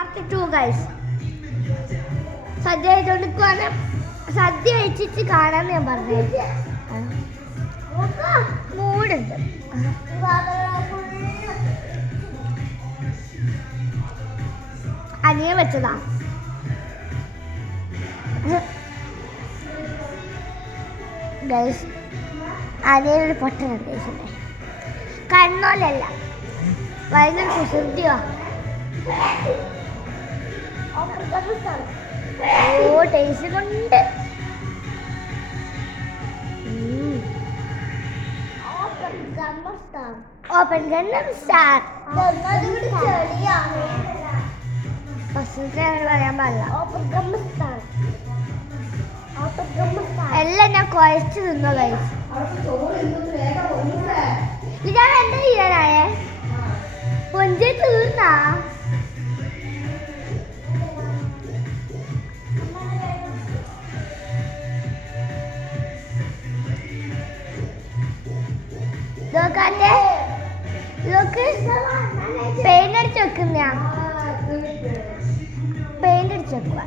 Part 2 guys. സദ്യ കഴിച്ചോണ്ടിരിക്കുവാണ്. സദ്യ കഴിച്ചിട്ട് കാണാന്ന് ഞാൻ പറഞ്ഞത്. മൂടുണ്ട്. അനിയൻ വെച്ചതാ. ഗൈസ് അനിയനൊരു പൊട്ടനുണ്ട് ഗൈസിന്റെ. കണ്ണോലല്ല, ഭയങ്കര കുസൃതിയോ. ഓ ടേസ്റ്റ് കൊണ്ട് ഓപ്പൺ ഗണ്ണം സ്റ്റാർ. ഫസ്റ്റ് അങ്ങനെ പറയാൻ പാടില്ല. എല്ലാം ഞാൻ കുഴച്ച് തിന്നോ ഗൈസ്. ഇതാണ് എന്താ ചെയ്യാനായേ? പൊഞ്ചി തീർന്നാ? നോക്കാട്ടെ, നോക്ക്. പെയിന്റ് അടിച്ച് വെക്കുന്ന പെയിന്റ് അടിച്ച് വെക്കുക.